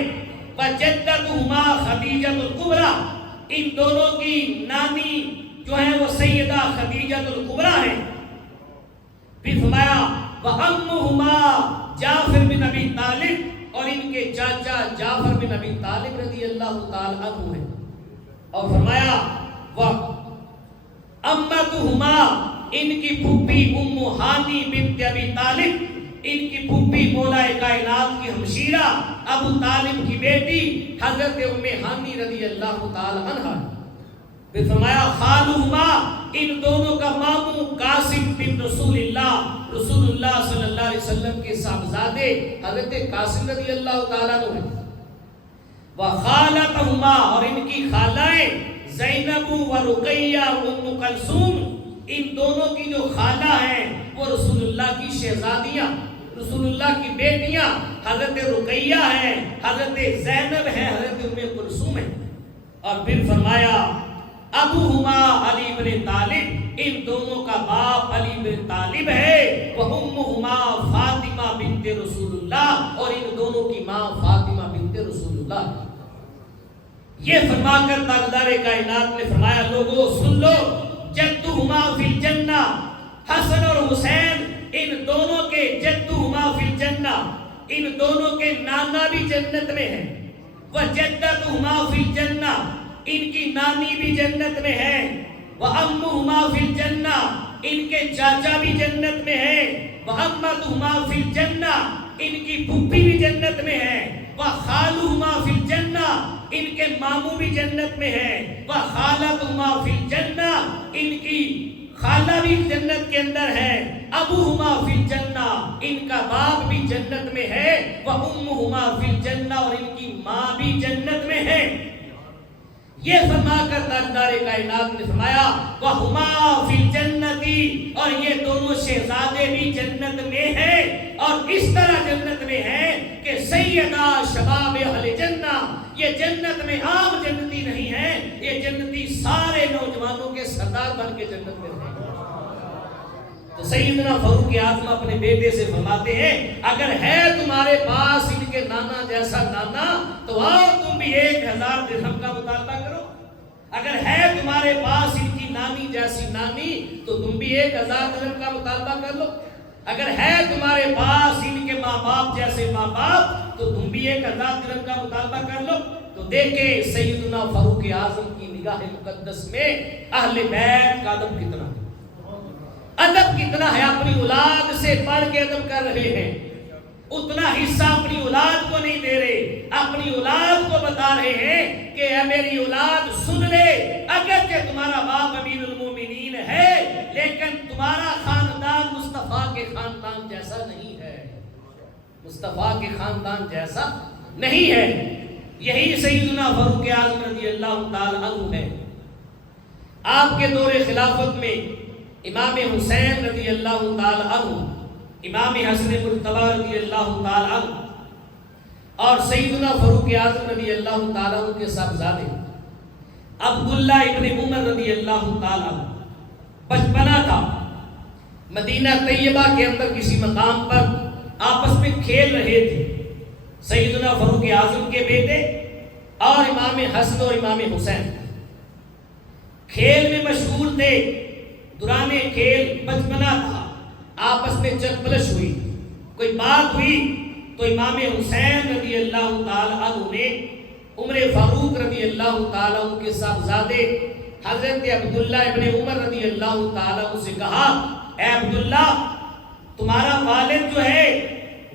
وجدتہما خدیجہ الکبریٰ، ان دونوں کی نانی جو ہے وہ سیدہ خدیجہ الکبریٰ ہے. پھر فرمایا وَأَمُّهُمَا جعفر بن ابی طالب، اور ان کے چاچا جعفر بن ابی طالب رضی اللہ تعالی عنہ ہے. اور فرمایا وَأَمَّتُهُمَا، ان کی پھوپھی ام ہانی بنت ابی طالب، ان کی پھوپھی مولا کائنات کی ہمشیرہ ابو طالب کی بیٹی حضرت ام ہانی رضی اللہ تعالی عنہ. پھر فرمایا خالہما، ان دونوں کا ماموں قاسم بن رسول اللہ، رسول اللہ صلی اللہ علیہ وسلم کے صاحبزادے حضرت قاسم رضی اللہ تعالیٰ عنہ ہیں. وخالتہما، اور ان کی خالائیں زینب و رقیہ و ام کلثوم، ان دونوں کی جو خالہ ہیں وہ رسول اللہ کی شہزادیاں، رسول اللہ کی بیٹیاں حضرت رقیہ ہیں، حضرت زینب ہیں، حضرت ام کلثوم ہیں. اور پھر فرمایا ابوہما علی بن طالب، ان دونوں کا باپ علی بن طالب ہے. وامہما فاطمہ بنت رسول اللہ، اور ان دونوں کی ماں فاطمہ بنت رسول اللہ. یہ فرما کر تاجدار کائنات نے فرمایا لوگوں سن لو، جدہما فی الجنہ، حسن اور حسین ان دونوں کے جدہما فی الجنہ، ان دونوں کے نانا بھی جنت میں ہیں. وجدتہما فی الجنہ، ان کی نانی بھی جنت میں ہے. وَأَمُّهُمَا فِي الْجَنَّةِ، ان کے چاچا بھی جنت میں ہے. وَأَمَّتُهُمَا فِي الْجَنَّةِ، ان کی پھوپھی بھی جنت میں ہے. وَخَالُهُمَا فِي الْجَنَّةِ، ان کے ماموں بھی جنت میں ہے. وَخَالَتُهُمَا فِي الْجَنَّةِ، ان کی خالہ بھی جنت کے اندر ہے. ابوہما فی الجنہ، ان کا باپ بھی جنت میں ہے. وَأُمُّهُمَا فِي الْجَنَّةِ، اور ان کی ماں بھی جنت میں ہے. یہ فرما کر تاجدار کائنات نے فرمایا وَهُمَا فِي الْجَنَّةِ، اور یہ دونوں شہزادے بھی جنت میں ہیں. اور اس طرح جنت میں ہیں کہ سیدہ شباب اہل جنہ، یہ جنت میں عام جنتی نہیں ہے، یہ جنتی سارے نوجوانوں کے سردار بن کے جنت میں ہیں. تو سیدنا فاروق اعظم اپنے بیٹے سے فرماتے ہیں اگر ہے تمہارے پاس ان کے نانا جیسا نانا تو آؤ تم بھی 1000 درہم کا مطالبہ کرو، اگر ہے تمہارے پاس ان کی نانی جیسی نانی تو تم بھی 1000 درہم کا مطالبہ کر لو، اگر ہے تمہارے پاس ان کے ماں باپ جیسے ماں باپ تو تم بھی 1000 درہم کا مطالبہ کر لو۔ تو دیکھیں سیدنا فاروق اعظم کی نگاہ مقدس میں اہل بیت کا ادب کتنا ہے، ادب کتنا ہے، اپنی اولاد سے پڑھ کے ادب کر رہے ہیں، اتنا حصہ اپنی اولاد کو نہیں دے رہے، اپنی اولاد کو بتا رہے ہیں کہ اے میری اولاد سن لے، اگرچہ تمہارا باپ امیر المومنین ہے لیکن تمہارا خاندان مصطفیٰ کے خاندان جیسا نہیں ہے، مصطفیٰ کے خاندان جیسا نہیں ہے۔ یہی سیدنا فاروق اعظم رضی اللہ تعالی عنہ ہے۔ آپ کے دور خلافت میں امام حسین رضی اللہ تعالی عنہ، امام حسن مرتضیٰ رضی اللہ تعالی عنہ اور سیدنا فاروق اعظم رضی اللہ تعالی عنہ کے صاحبزادے عبداللہ ابن عمر رضی اللہ تعالی عنہ بچپنا تھا، مدینہ طیبہ کے اندر کسی مقام پر آپس میں کھیل رہے تھے، سیدنا فاروق اعظم کے بیٹے اور امام حسن اور امام حسین کھیل میں مشغول تھے، دوران کھیل بچپنا تھا، آپس میں چکپلش ہوئی، کوئی بات ہوئی تو امام حسین رضی اللہ تعالی عنہ نے عمر فاروق رضی اللہ تعالی عنہ کے صاحبزادے حضرت عبداللہ ابن عمر رضی اللہ تعالی عنہ سے کہا اے عبداللہ تمہارا والد جو ہے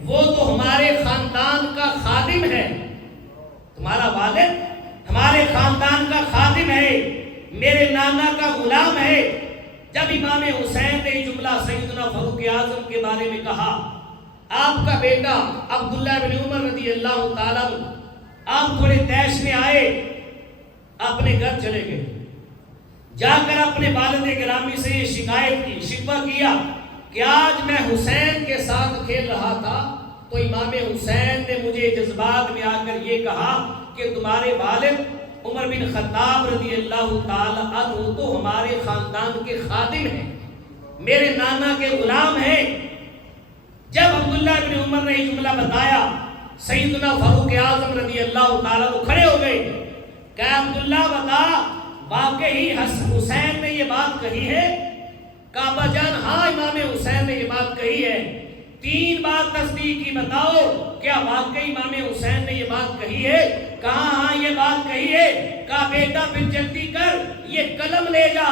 وہ تو ہمارے خاندان کا خادم ہے، تمہارا والد ہمارے خاندان کا خادم ہے، میرے نانا کا غلام ہے۔ جب امام حسین نے جملہ سیدنا فاروق اعظم کے بارے میں کہا، آپ کا بیٹا عبداللہ بن عمر رضی اللہ تعالیٰ عنہ آپ تھوڑے تیش میں آئے، اپنے گھر چلے گئے، جا کر اپنے والد گرامی سے یہ شکایت کی، شکوہ کیا کہ آج میں حسین کے ساتھ کھیل رہا تھا تو امام حسین نے مجھے جذبات میں آ کر یہ کہا کہ تمہارے والد عمر بن خطاب رضی اللہ تعالی عنہ تو ہمارے خاندان کے خادم ہیں، میرے نانا کے غلام ہیں۔ جب عبداللہ بن عمر نے یہ جملہ بتایا، سیدنا فاروق اعظم رضی اللہ تعالی عنہ کھڑے ہو گئے کہ عبداللہ بتا واقعی حسین نے یہ بات کہی ہے؟ کعبہ جان ہاں امام حسین نے یہ بات کہی ہے، 3 بار تصدیق کی بتاؤ کیا واقعی امام حسین نے یہ بات کہی ہے؟ کہاں ہاں یہ بات کہی ہے۔ کہا بیٹا پھر جلدی کر، یہ قلم لے جا،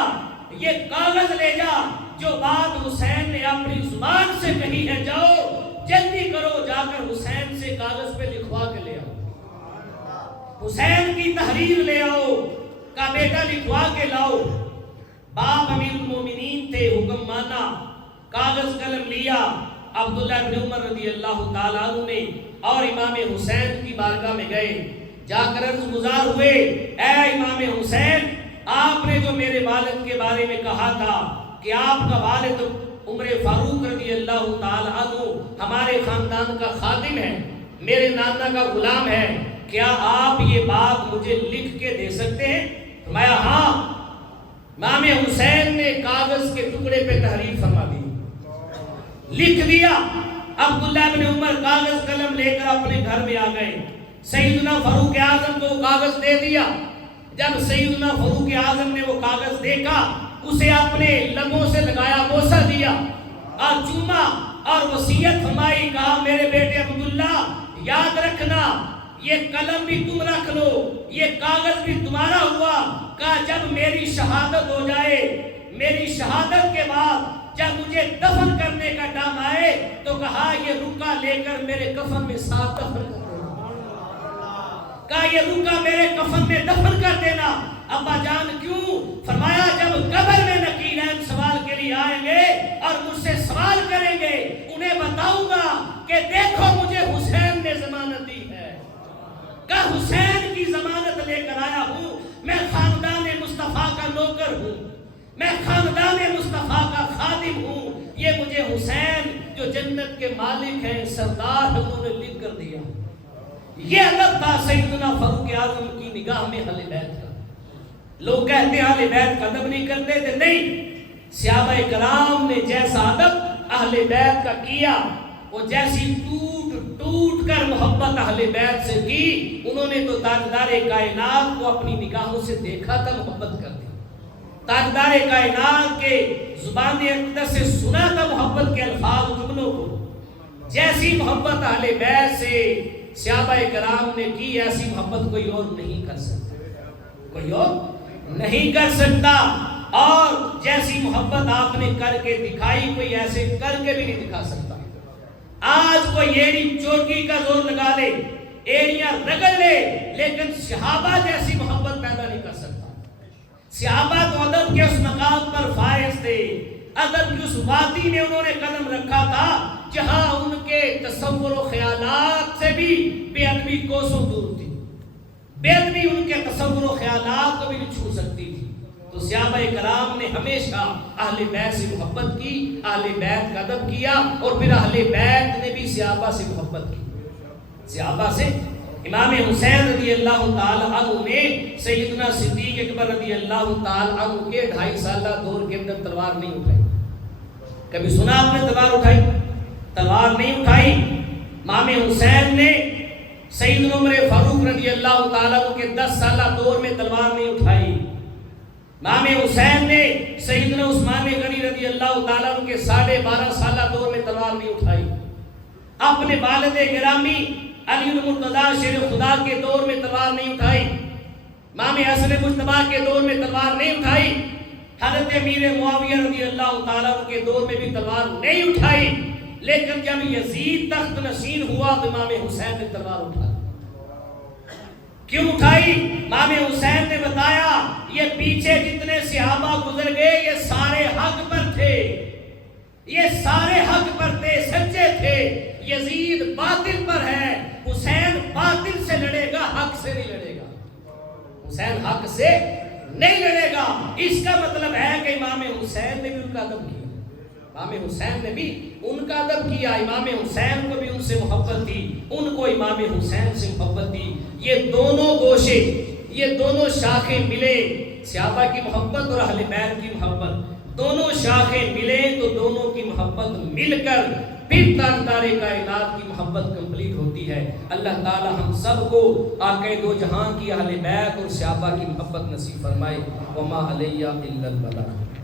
یہ کاغذ لے جا، جو بات حسین نے اپنی زبان سے کہی ہے جاؤ جلدی کرو، جا کر حسین سے کاغذ پہ لکھوا کے لے آؤ، حسین کی تحریر لے آؤ۔ کہا بیٹا لکھوا کے لاؤ۔ باپ امیر المومنین تھے، حکم مانا، کاغذ قلم لیا، عبداللہ بن عمر رضی اللہ تعالیٰ عنہ نے اور امام حسین کی بارگاہ میں گئے، جا کر عرض گزار ہوئے اے امام حسین آپ نے جو میرے والد کے بارے میں کہا تھا کہ آپ کا والد عمر فاروق رضی اللہ تعالیٰ عنہ ہمارے خاندان کا خادم ہے، میرے نانا کا غلام ہے، کیا آپ یہ بات مجھے لکھ کے دے سکتے ہیں؟ فرمایا ہاں۔ امام حسین نے کاغذ کے ٹکڑے پہ تحریر فرما دی، لکھ دیا۔ عبداللہ بن عمر کاغذ قلم لے کر اپنے گھر میں آ گئے، سیدنا فاروق اعظم کو کاغذ دے دیا۔ جب سیدنا فاروق اعظم نے وہ کاغذ دیکھا، اسے اپنے لبوں سے لگایا، بوسہ دیا اور چوما اور وصیت فرمائی، کہا میرے بیٹے عبداللہ یاد رکھنا یہ قلم بھی تم رکھ لو، یہ کاغذ بھی تمہارا ہوا۔ کہا جب میری شہادت ہو جائے، میری شہادت کے بعد جب مجھے دفن کرنے کا ٹائم آئے تو کہا یہ رکا لے کر میرے کفن میں ساتھ دفن کر دینا، کہا یہ رکا میرے کفن میں دفن کر دینا۔ ابا جان کیوں؟ فرمایا جب قبر میں نکیرین سوال کے لیے آئیں گے اور مجھ سے سوال کریں گے، انہیں بتاؤں گا کہ دیکھو مجھے حسین نے ضمانت دی ہے، کہ حسین کی ضمانت لے کر آیا ہوں، میں خاندان مصطفیٰ کا نوکر ہوں، میں خاندان مصطفیٰ کا خادم ہوں، یہ مجھے حسین جو جنت کے مالک ہیں، سردار ہیں، انہوں نے لکھ کر دیا۔ یہ ادب تھا سیدنا فاروق اعظم کی نگاہ میں اہل بیت کا۔ لوگ کہتے ہیں اہل بیت کا ادب نہیں کرتے تھے، نہیں، صحابہ کرام نے جیسا ادب اہل بیت کا کیا، وہ جیسی ٹوٹ ٹوٹ کر محبت اہل بیت سے کی، انہوں نے تو تاجدار کائنات کو اپنی نگاہوں سے دیکھا تھا، محبت کر دی، تاجدار کائنات کے زبان اقدس سے سنا تھا محبت کے الفاظ جملوں کو۔ جیسی محبت اہل بیت سے صحابہ کرام نے کی، ایسی محبت کوئی اور نہیں کر سکتا، کوئی اور نہیں کر سکتا۔ اور جیسی محبت آپ نے کر کے دکھائی، کوئی ایسے کر کے بھی نہیں دکھا سکتا۔ آج کوئی ایڑی چوٹی کا زور لگا لے، ایڑیاں رگڑ لے، لیکن صحابہ جیسی محبت پیدا نہیں کر سکتا۔ صحابہ تو ادب کے اس مقام پر فائز تھے، ادب کی اس وادی میں انہوں نے قدم رکھا تھا جہاں ان کے تصور و خیالات سے بھی بے ادبی کوسوں دور تھی، بے ادبی ان کے تصور و خیالات کو بھی نہیں چھو سکتی تھی۔ تو صحابہ کرام نے ہمیشہ اہل بیت سے محبت کی، اہل بیت کا ادب کیا، اور پھر اہل بیت نے بھی صحابہ سے محبت کی۔ صحابہ سے امام حسین رضی اللہ تعالی عنہ نے سیدنا صدیق اکبر رضی اللہ تعالی عنہ کے 2.5 سالہ دور کے اندر تلوار نہیں اٹھائی۔ کبھی سنا آپ نے تلوار اٹھائی؟ تلوار نہیں اٹھائی۔ امام حسین نے سیدنا عمر فاروق رضی اللہ تعالی عنہ کے 10 سالہ دور میں تلوار نہیں اٹھائی۔ امام حسین نے سیدنا عثمان غنی رضی اللہ تعالیٰ عنہ کے 12.5 سالہ دور میں تلوار نہیں اٹھائی۔ اپنے والد گرامی علی المرتضیٰ شیر خدا کے دور میں تلوار نہیں اٹھائی۔ امام حسن مجتبیٰ کے دور میں تلوار نہیں اٹھائی۔ حضرت امیر معاویہ رضی اللہ تعالیٰ عنہ کے دور میں بھی تلوار نہیں اٹھائی۔ لیکن جب یزید تخت نشین ہوا تو امام حسین نے تلوار اٹھائی۔ کیوں اٹھائی؟ امام حسین نے بتایا یہ پیچھے جتنے صحابہ گزر گئے یہ سارے حق پر تھے، یہ سارے حق پر تھے، سچے تھے۔ یزید باطل پر ہے، حسین باطل سے لڑے گا، حق سے نہیں لڑے گا، حسین حق سے نہیں لڑے گا۔ اس کا مطلب ہے کہ امام حسین نے بھی ان کا ادب کیا، امام حسین نے بھی ان کا ادب کیا۔ امام حسین کو بھی ان سے محبت تھی، ان کو امام حسین سے محبت تھی۔ یہ دونوں گوشے، یہ دونوں شاخیں ملے، صحابہ کی محبت اور اہل بیت کی محبت، دونوں شاخیں ملے تو دونوں کی محبت مل کر پھر تاجدار کائنات کی محبت کمپلیٹ ہوتی ہے۔ اللہ تعالی ہم سب کو آقا دو جہاں کی اہل بیت اور صحابہ کی محبت نصیب فرمائے۔ وما علیہ الا البلاغ۔